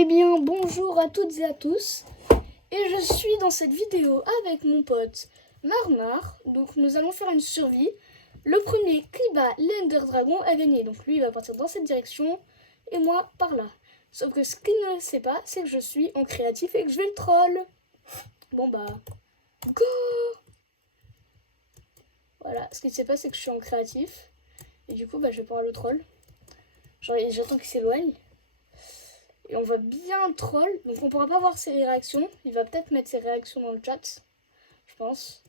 Eh bien, bonjour à toutes et à tous, et je suis dans cette vidéo avec mon pote Marmar. Donc nous allons faire une survie. Le premier qui bat l'Ender Dragon a gagné, donc lui il va partir dans cette direction, et moi par là. Sauf que ce qu'il ne sait pas, c'est que je suis en créatif et que je vais le troll. Bon bah, go! Voilà, ce qu'il ne sait pas c'est que je suis en créatif, et du coup bah je vais pouvoir le troll. Genre j'attends qu'il s'éloigne. Et on va bien troll, donc on pourra pas voir ses réactions. Il va peut-être mettre ses réactions dans le chat, je pense.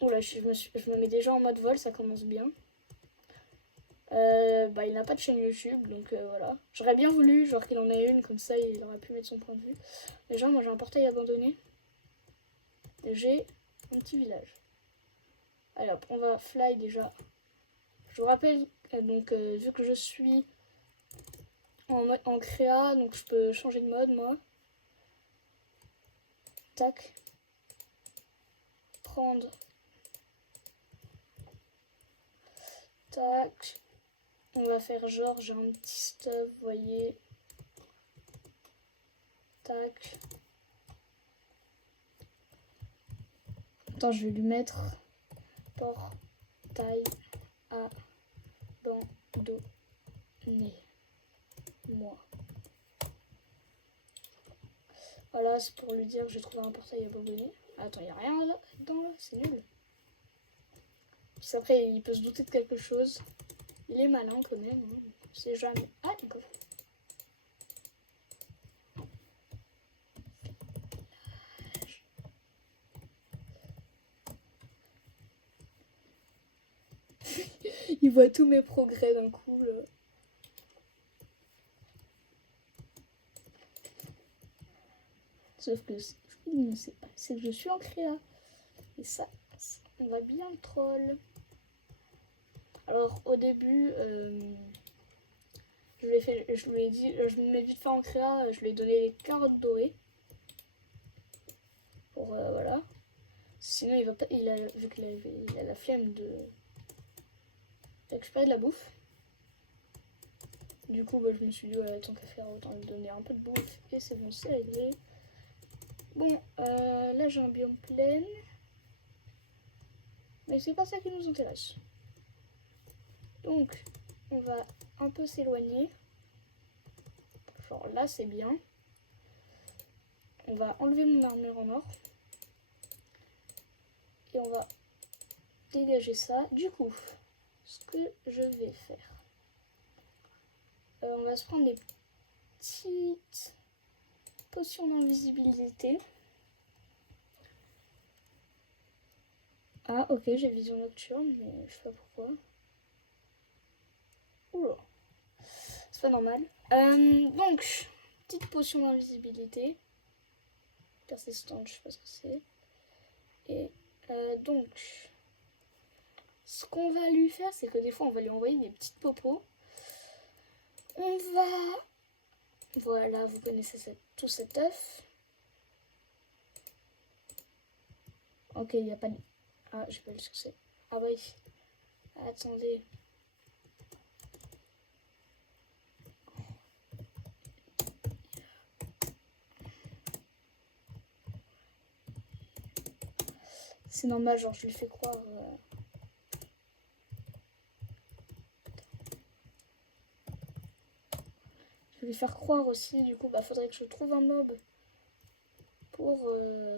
Oula, je me mets déjà en mode vol, ça commence bien. Il n'a pas de chaîne YouTube, donc voilà. J'aurais bien voulu, genre qu'il en ait une, comme ça il aurait pu mettre son point de vue. Déjà, moi j'ai un portail abandonné. Et j'ai un petit village. Allez hop, on va fly déjà. Je vous rappelle, vu que je suis en créa, donc je peux changer de mode, moi. Tac. Prendre. Tac. On va faire genre, j'ai un petit stuff, vous voyez. Tac. Attends, je vais lui mettre portail abandonné. Moi. Voilà, c'est pour lui dire que j'ai trouvé un portail abandonné. Attends, il n'y a rien là-dedans, là, c'est nul. Puis après, il peut se douter de quelque chose. Il est malin quand même. Hein. C'est jamais. Ah, il coffre. Il voit tous mes progrès d'un coup. Là. Sauf que ce qu'il ne sait pas, c'est que je suis en créa. Et ça, on va bien le troll. Alors au début, je lui ai dit, je me mets vite fait en créa, je lui ai donné les carottes dorées. Pour voilà. Sinon il va pas, vu qu'il a la flemme de récupérer de la bouffe. Du coup je me suis dit ouais, tant qu'à faire autant lui donner un peu de bouffe et c'est bon, c'est réglé. Bon là j'ai un biome plein. Mais c'est pas ça qui nous intéresse. Donc on va un peu s'éloigner. Genre là c'est bien. On va enlever mon armure en or. Et on va dégager ça. Du coup, ce que je vais faire, on va se prendre des petites potions d'invisibilité. Ah ok, j'ai vision nocturne, mais je sais pas pourquoi. Oula, c'est pas normal. Donc, petite potion d'invisibilité. Persistante, je sais pas ce que c'est. Et donc, ce qu'on va lui faire, c'est que des fois on va lui envoyer des petites popos. On va... Voilà, vous connaissez tout cet œuf. Ok, il n'y a pas de... Ah, j'ai pas le succès. Ah oui. Attendez. C'est normal, genre je lui fais croire... Je vais lui faire croire aussi, du coup, faudrait que je trouve un mob pour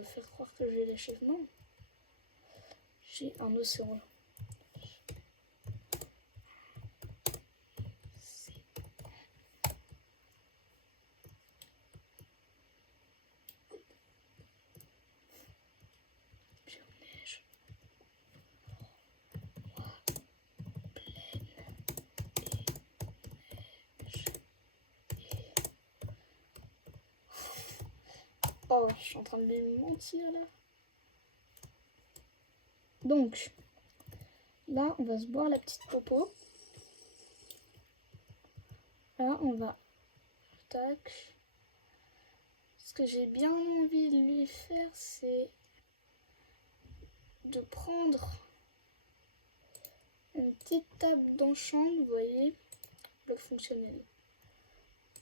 faire croire que j'ai l'achèvement. J'ai un océan. Oh, je suis en train de lui mentir là. Donc, là, on va se boire la petite popo. Là, on va... Tac. Ce que j'ai bien envie de lui faire, c'est de prendre une petite table d'enchant, vous voyez, bloc fonctionnel.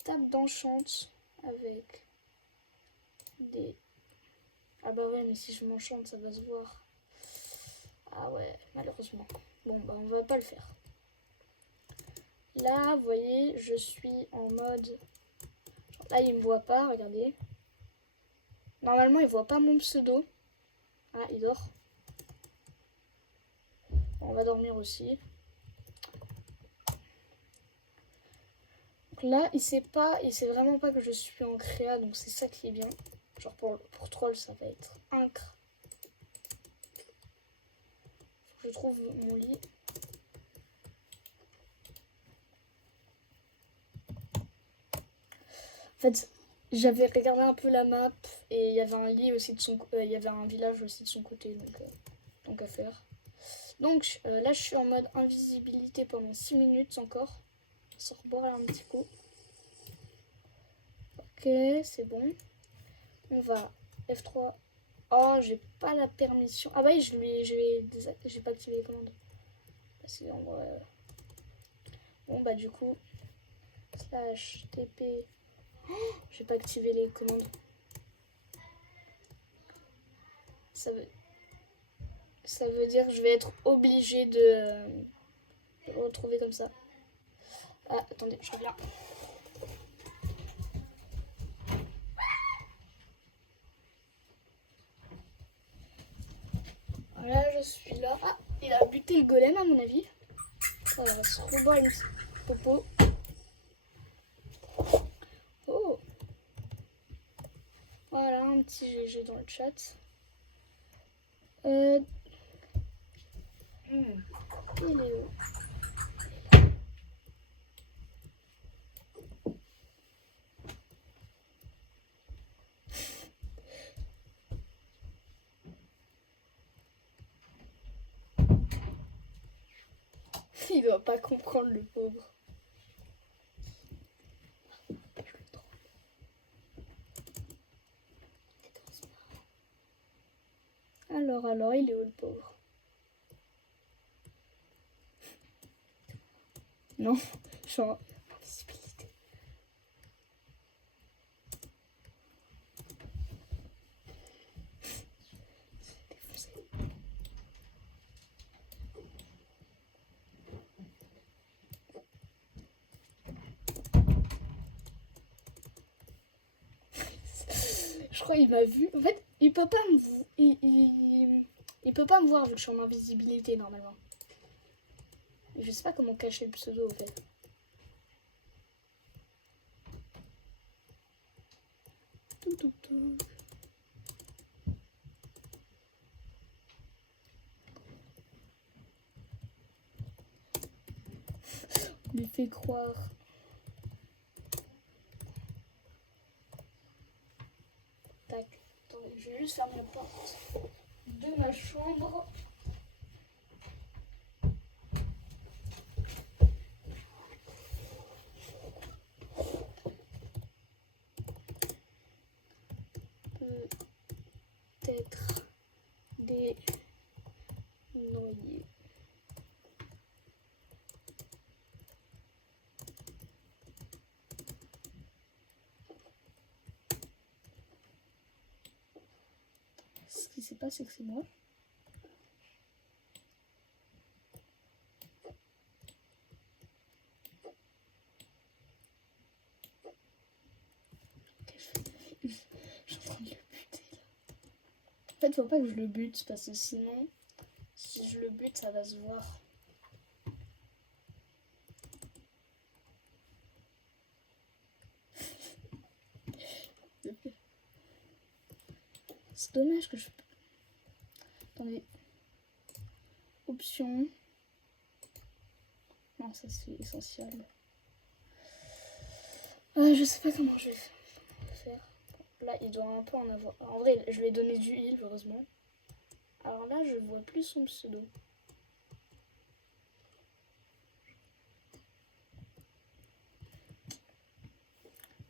table d'enchant avec des... Ah bah ouais, mais si je m'enchante, ça va se voir. Ah ouais, malheureusement. Bon, bah on va pas le faire. Là, vous voyez, je suis en mode... Là, il me voit pas, regardez. Normalement, il voit pas mon pseudo. Ah, il dort. On va dormir aussi. Donc là, il sait vraiment pas que je suis en créa, donc c'est ça qui est bien. Genre pour troll, ça va être incre. Faut que je trouve mon lit. En fait, j'avais regardé un peu la map et il y avait un lit aussi de son il y avait un village aussi de son côté, donc à faire. Donc là, je suis en mode invisibilité pendant 6 minutes encore. Ça reboire un petit coup. Ok, c'est bon. On va F3. Oh, j'ai pas la permission. Ah bah oui, j'ai pas activé les commandes. Parce que en vrai... Bon bah du coup, slash TP. Oh, j'ai pas activé les commandes. Ça veut dire que je vais être obligée de le retrouver comme ça. Ah, attendez, je reviens. Voilà, je suis là. Ah, il a buté le golem à mon avis. Ça va se reboire une petite popo. Oh. Voilà, un petit GG dans le chat. Il est où? Il doit pas comprendre, le pauvre. Alors, il est où le pauvre? Non, je suis en invisibilité. Défoncé. Je crois qu'il m'a vu. En fait, il peut pas il peut pas me voir vu que je suis en invisibilité normalement. Je sais pas comment cacher le pseudo en fait. Tout. On lui fait croire. Tac. Attendez, je vais juste fermer la porte de ma chambre. Peut-être des noyers. Ce qui s'est passé, c'est que c'est moi. Je suis en train de le buter là. En fait, faut pas que je le bute parce que sinon, si je le bute, ça va se voir. C'est dommage que je... Attendez. Option. Non, ça c'est essentiel. Je sais pas comment je vais faire. Là, il doit un peu en avoir. En vrai, je lui ai donné du heal, heureusement. Alors là, je vois plus son pseudo.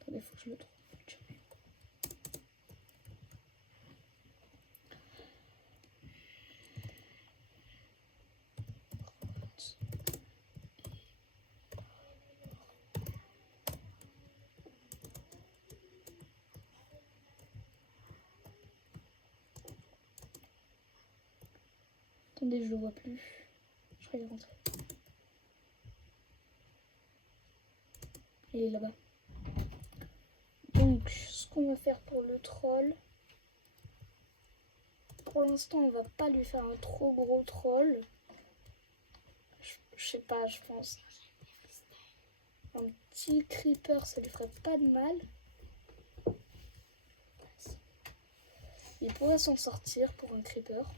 Attendez, faut que je le trouve. Attendez, je le vois plus. Je crois qu'il est rentré. Il est là-bas. Donc, ce qu'on va faire pour le troll... Pour l'instant, on va pas lui faire un trop gros troll. Je sais pas, je pense. Un petit creeper, ça lui ferait pas de mal. Il pourrait s'en sortir pour un creeper.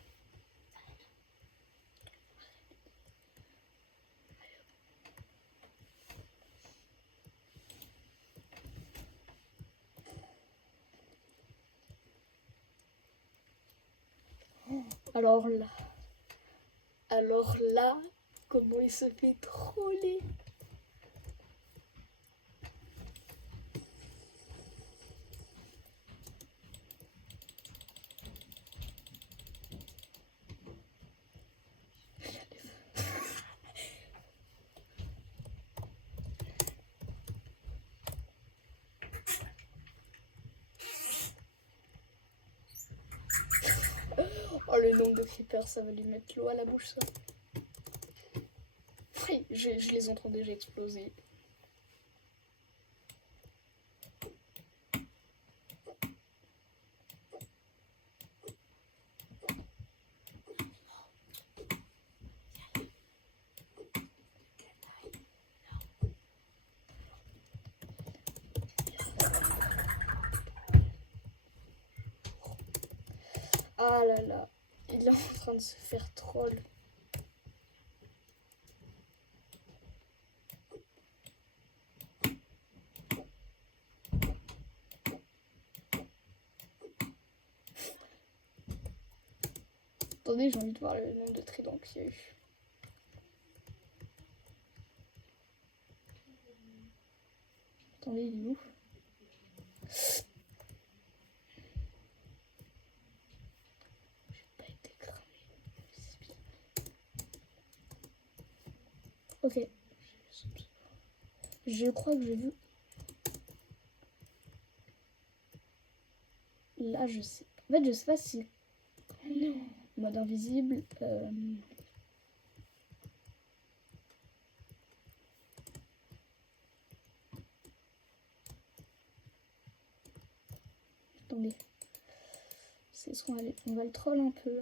Alors là, comment il se fait troller. Oh, le nombre de creepers, ça va lui mettre l'eau à la bouche, ça. Je les entends déjà exploser. Ah là là, il est en train de se faire troll. Attendez, j'ai envie de voir le nombre de tridents qu'il y a eu. Attendez, il est où? J'ai pas été cramé. Ok. Je crois que j'ai vu. Là, je sais. En fait, je sais pas si. Non. Mode invisible. Attendez. C'est ce qu'on va aller. On va le troll un peu.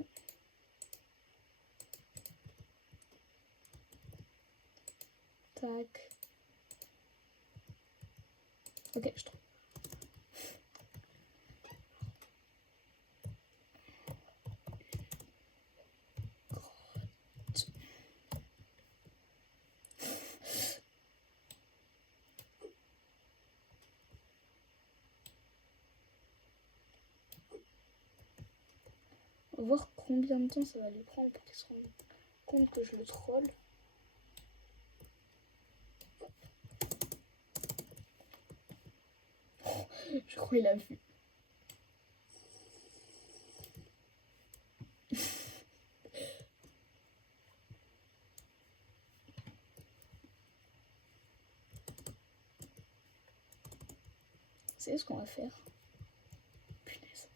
Tac. Ok, je trouve. On va voir combien de temps ça va lui prendre pour qu'il se rende compte que je le troll. Je crois qu'il a vu. C'est ce qu'on va faire. Punaise.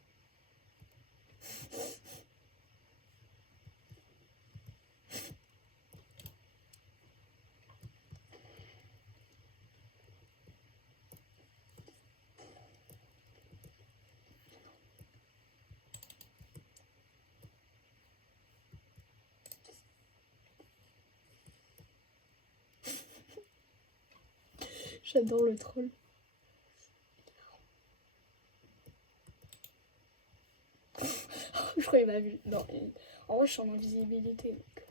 J'adore le troll. Je crois qu'il m'a vu. Non, en vrai, je suis en invisibilité. Donc.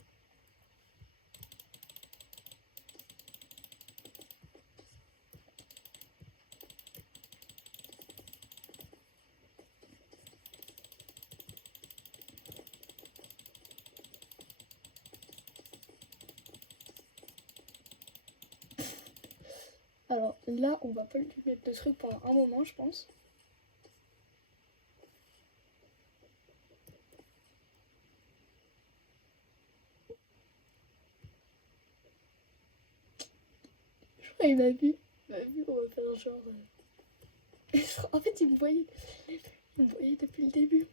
Alors là, on va pas lui mettre de truc pendant un moment, je pense. Je crois qu'il m'a vu. Il m'a vu, on va faire genre. En fait, il me voyait. Il me voyait depuis le début.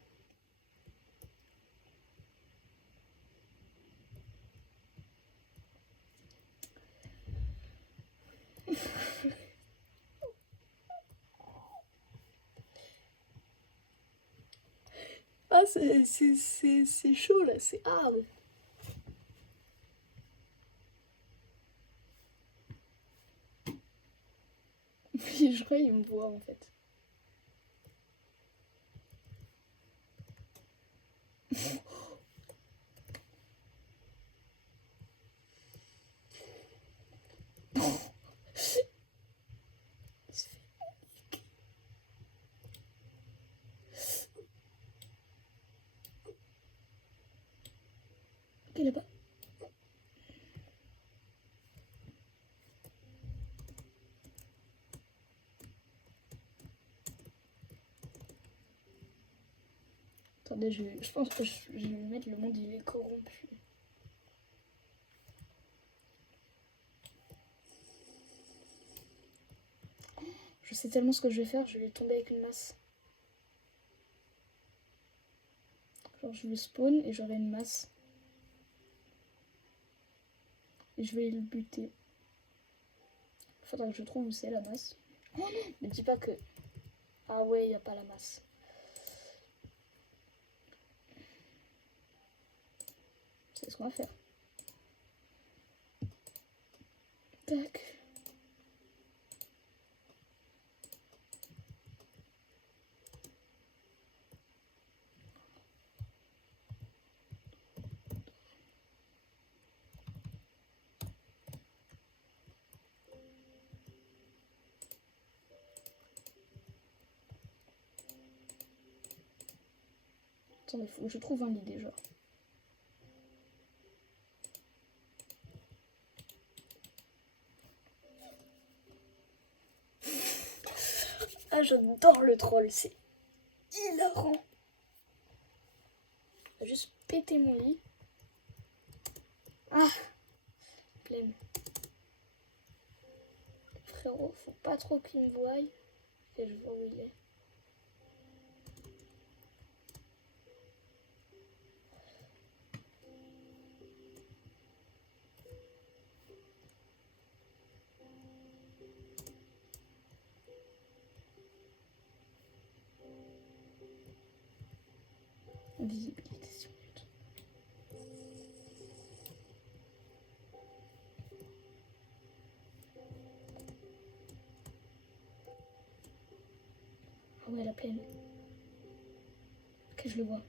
Ah, c'est chaud là, c'est hard. Je crois qu'il me voit en fait. Ok, là-bas. Attendez, je pense que je vais mettre le monde, il est corrompu. Je sais tellement ce que je vais faire, je vais tomber avec une masse. Genre je vais spawn et j'aurai une masse. Et je vais le buter. Faudra que je trouve où c'est la masse. Oh non, ne dis pas que... Ah ouais, il n'y a pas la masse. C'est ce qu'on va faire. Tac. Attendez, faut que je trouve un lit déjà. Ah, j'adore le troll, c'est hilarant. Je vais juste péter mon lit. Ah, pleine. Frérot, faut pas trop qu'il me voie. Et je vois où il est. Visibilité 6 minutes. Ah ouais, la plaine. Ok, je le vois.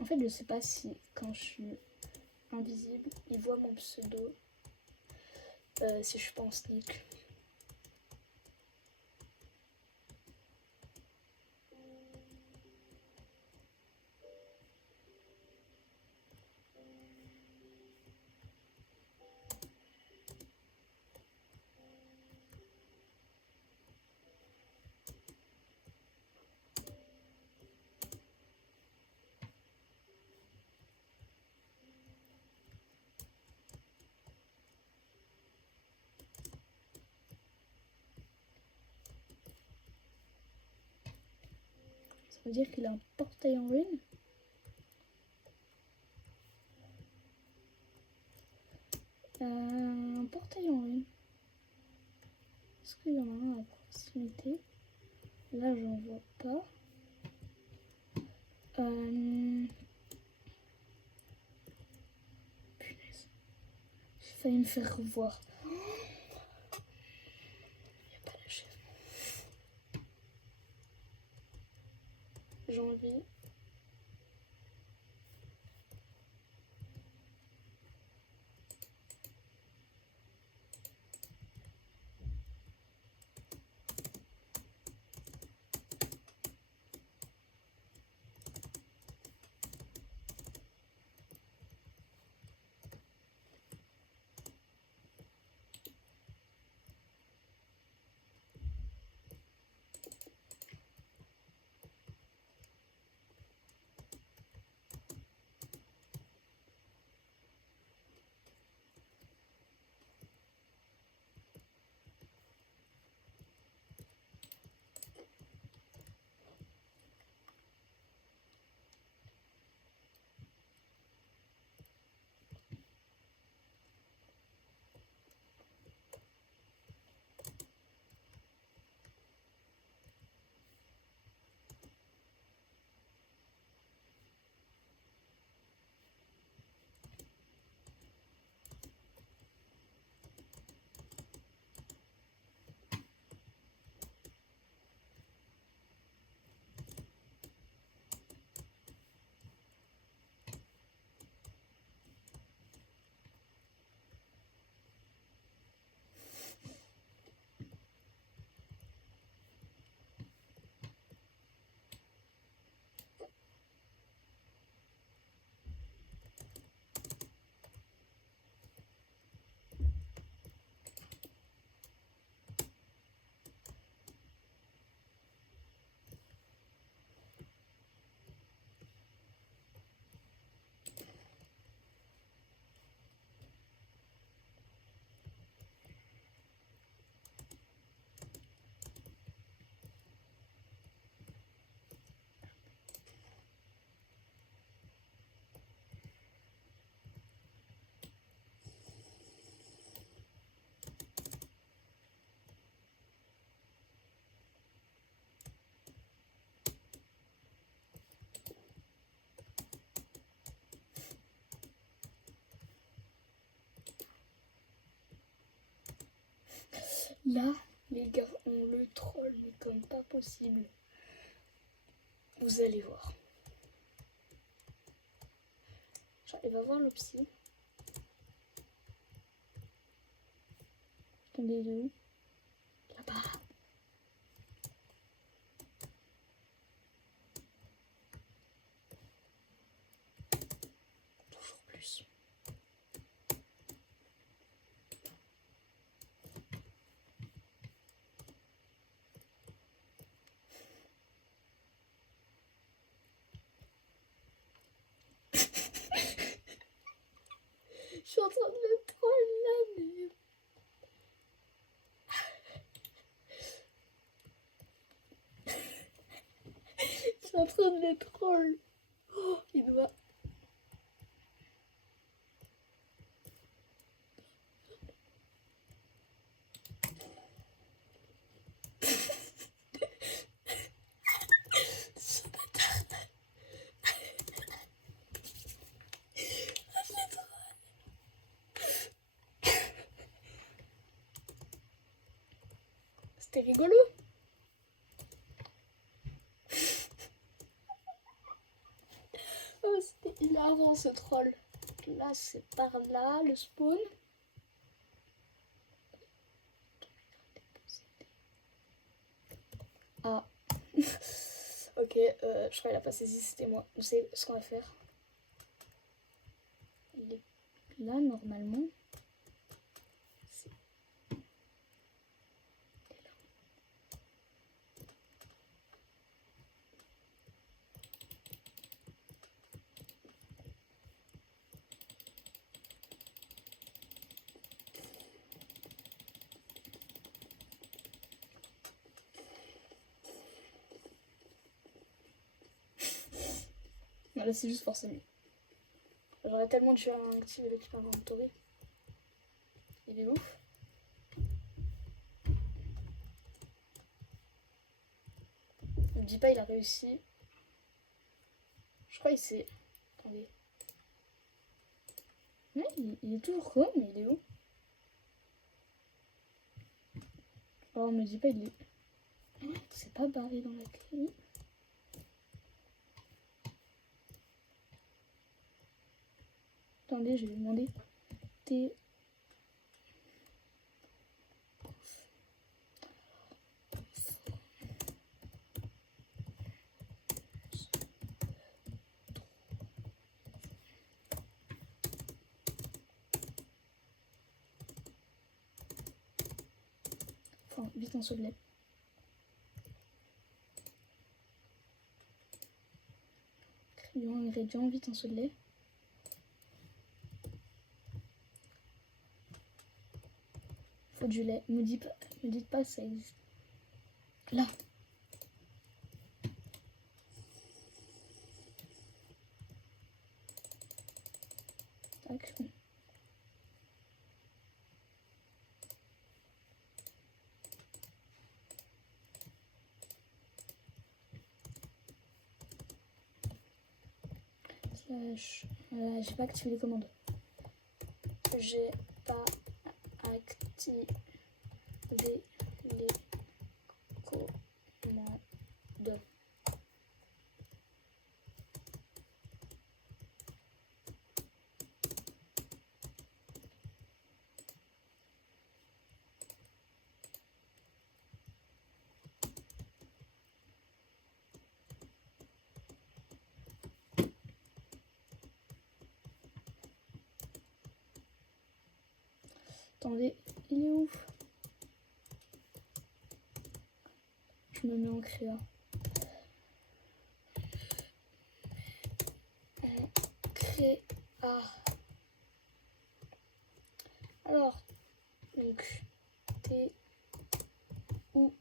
En fait, je sais pas si quand je suis invisible, il voit mon pseudo. Si je suis pas en sneak. Ça veut dire qu'il a un portail en ruine. Un portail en ruine. Est-ce qu'il y en a un à proximité? Là, j'en vois pas. Punaise. J'ai failli me faire revoir. Il n'y a pas d'achèvement. J'ai envie. Là, les gars, on le troll, mais comme pas possible. Vous allez voir. Genre, il va voir le psy. Attendez, il est où? Là-bas. Toujours plus. Je suis en train de le troll là, mais... Je suis en train de le troll. Oh, il doit... Ce bâtard. Je l'ai troll. C'était rigolo. Oh, c'était hilarant ce troll. Là, c'est par là, le spawn. Ah. Ok, je crois qu'il a pas saisi, c'était moi. On sait ce qu'on va faire. Il est là, normalement. Là, c'est juste forcément. J'aurais tellement dû activer l'équipe inventory. Il est ouf. Ne me dis pas, il a réussi. Je crois qu'il s'est... Attendez. Ouais, il est toujours con, mais il est où? Oh, me dis pas, il est... Il s'est pas barré dans la clé. Attendez, je vais lui demander. T'es... Enfin, vite un seau de lait. Crayon, ingrédient, vite un seau de lait. Faut du lait. Me dites pas ça existe. Là. Tac. Slash... j'ai pas activé les commandes. J'ai pas activé les commandes. Attendez, il est où? Je me mets en créa. Créa. Alors, donc, t'es où?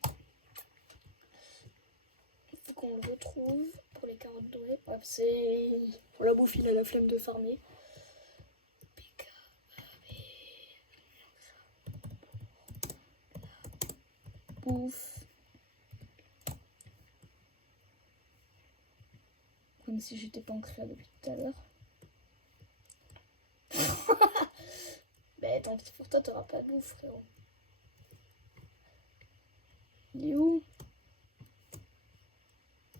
Il faut qu'on le retrouve pour les carottes dorées. Hop, c'est... Pour la bouffe, il a la flemme de farmer. Bouffe. Comme si j'étais pas en créa depuis tout à l'heure. Bah tant pis pour toi, t'auras pas de bouffe, frérot. Il est où?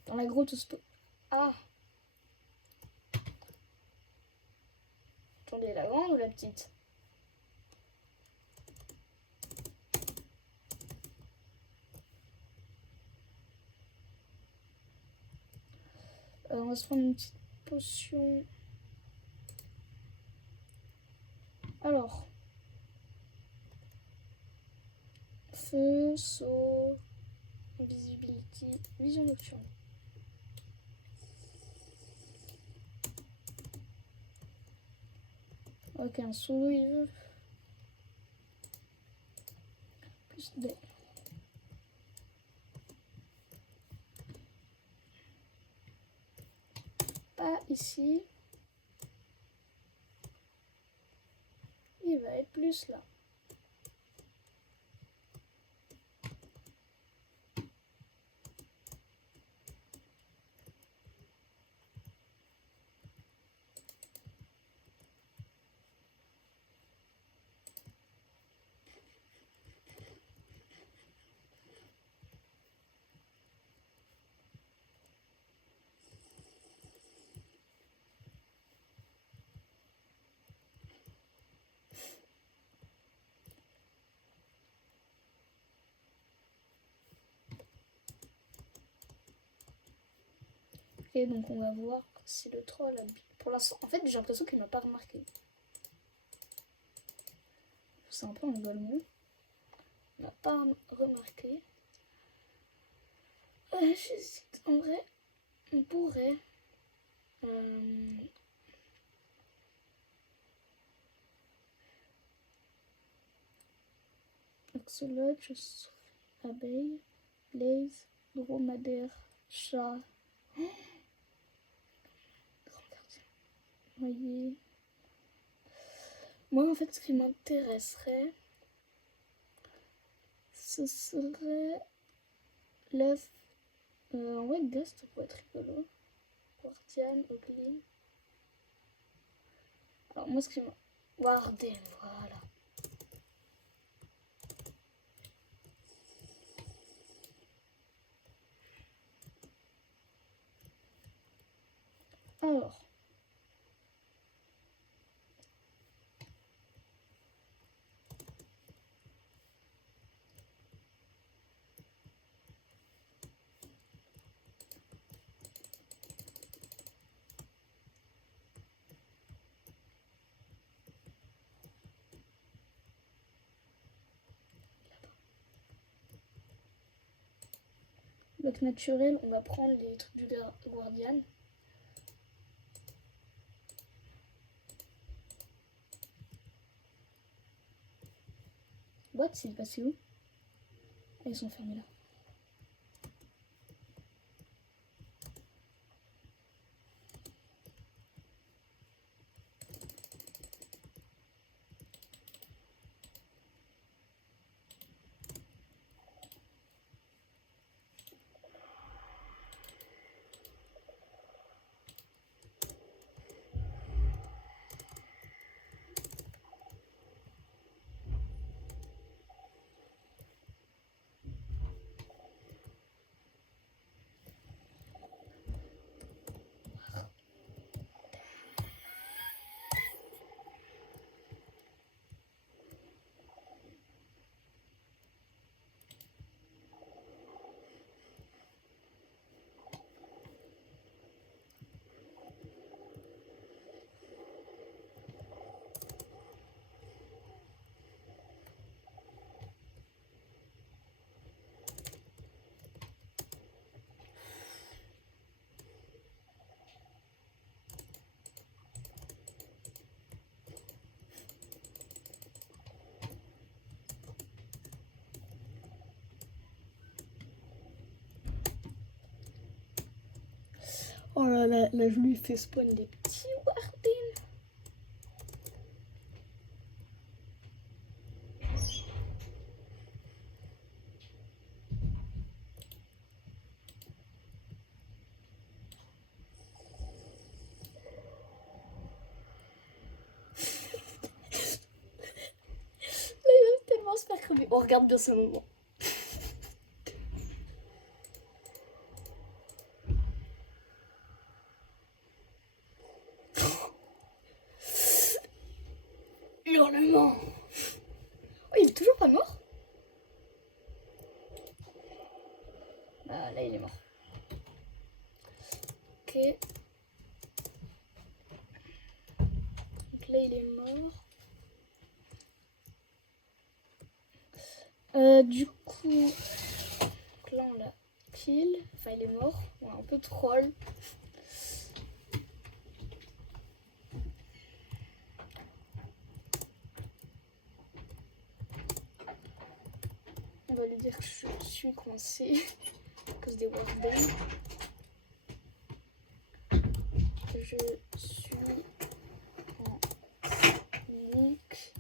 Dans la grotte au spot. Ah! Attendez, la grande ou la petite? On va se prendre une petite potion. Alors. Feu, saut, invisibility, vision nocturne. Ok, un souille. Plus de... Pas ici. Il va être plus là. Ok, donc on va voir si le troll a... Pour l'instant, en fait, j'ai l'impression qu'il m'a pas remarqué. C'est un peu un golemon. Il m'a pas remarqué. J'hésite. En vrai, on pourrait... Axolotl, abeille, blaze, dromadaire, chat, noyer. Moi, en fait, ce qui m'intéresserait, ce serait l'œuf. En vrai, Ghost, ça pourrait être rigolo. Guardian, Oglin. Alors, moi, ce qui m'a... Warden, voilà. Alors. Bloc naturel, on va prendre les trucs du Guardian. What, c'est passé où? Ah, ils sont fermés là. Oh là là, là je lui fais spawn des petits Warden. Là il va tellement se faire crever. On regarde bien ce moment. Ok. Donc là, il est mort. Du coup, donc là, on l'a kill. Enfin, il est mort. On est un peu troll. On va lui dire que je suis coincée à cause des Warden. Je suis en panique.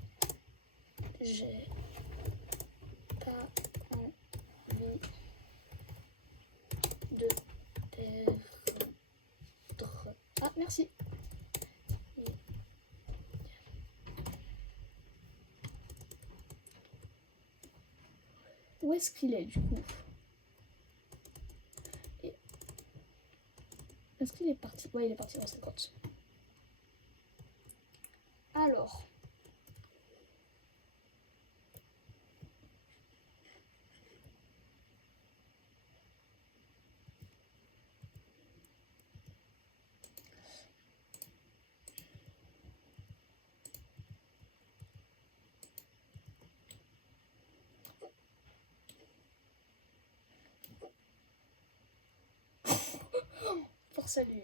J'ai pas envie de perdre. Ah, merci. Où est-ce qu'il est du coup? Est-ce qu'il est parti? Ouais, il est parti dans cette grotte. Alors. Force à lui.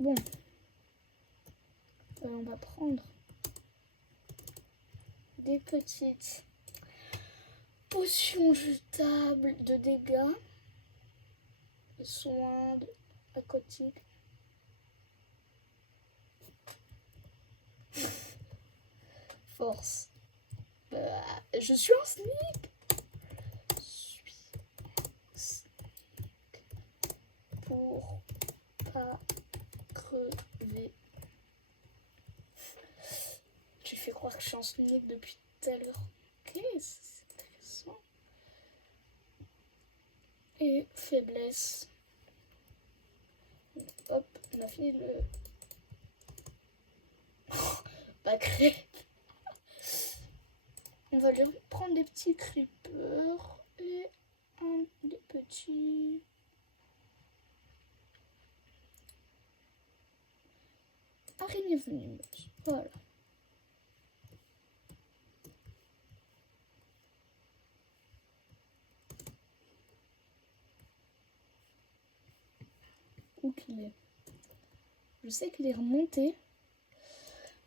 Bon. On va prendre des petites potions jetables de dégâts. De soins aquatiques. Force. Je suis un sneak. Pour pas crever. Tu fais croire que je suis en sneak depuis tout à l'heure. Ok, c'est intéressant. Et faiblesse. Hop, on a fini le... Pas crêpe. On va lui prendre des petits creepers et des petits... araignées venimeuses. Voilà. Où qu'il est? Je sais qu'il est remonté.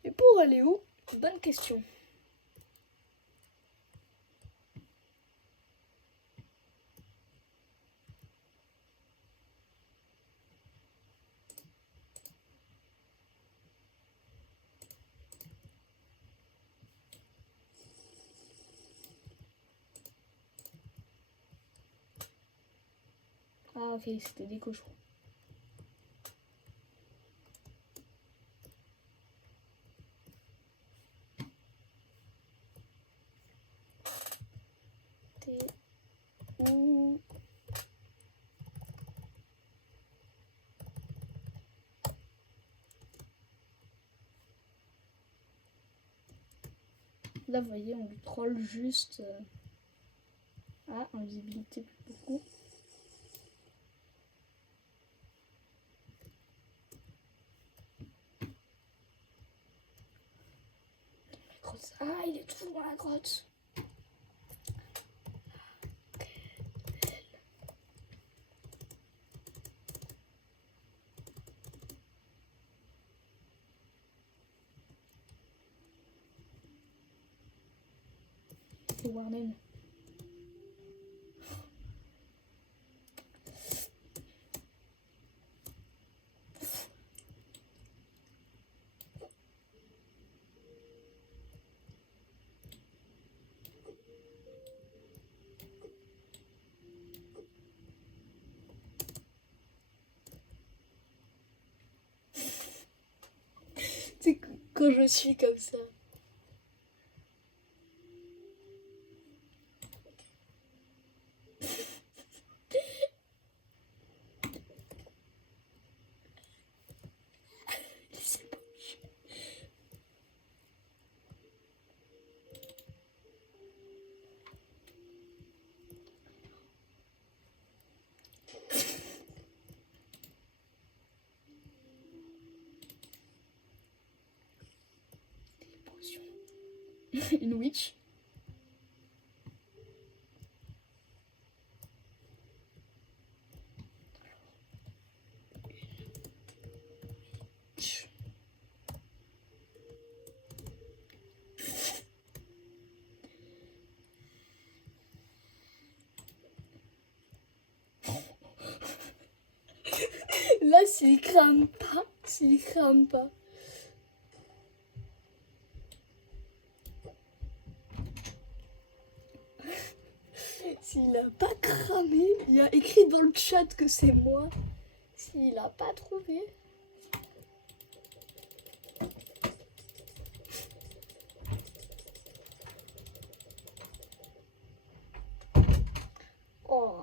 Mais pour aller où? Bonne question. Ah ok, c'était des cochons. T'es où? Là, vous voyez, on lui troll juste... Ah, invisibilité plus beaucoup. Ah, il est toujours dans la grotte. C'est Warden. C'est quand je suis comme ça. Une witch. Là, s'il crame pas, S'il a pas cramé, il y a écrit dans le chat que c'est moi. S'il a pas trouvé. Oh.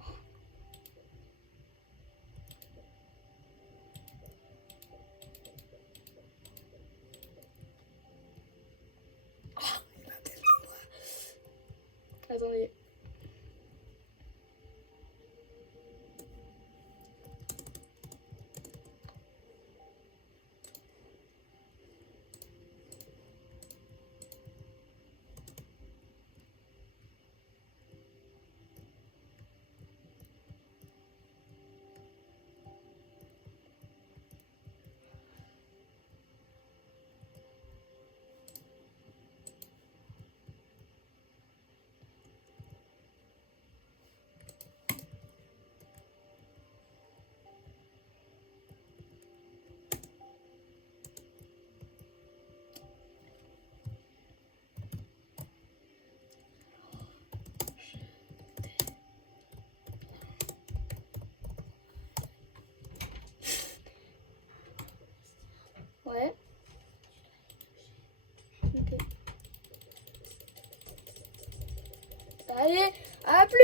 Il m'a tellement moi. Attendez. Ouais. Ok. Allez, à plus.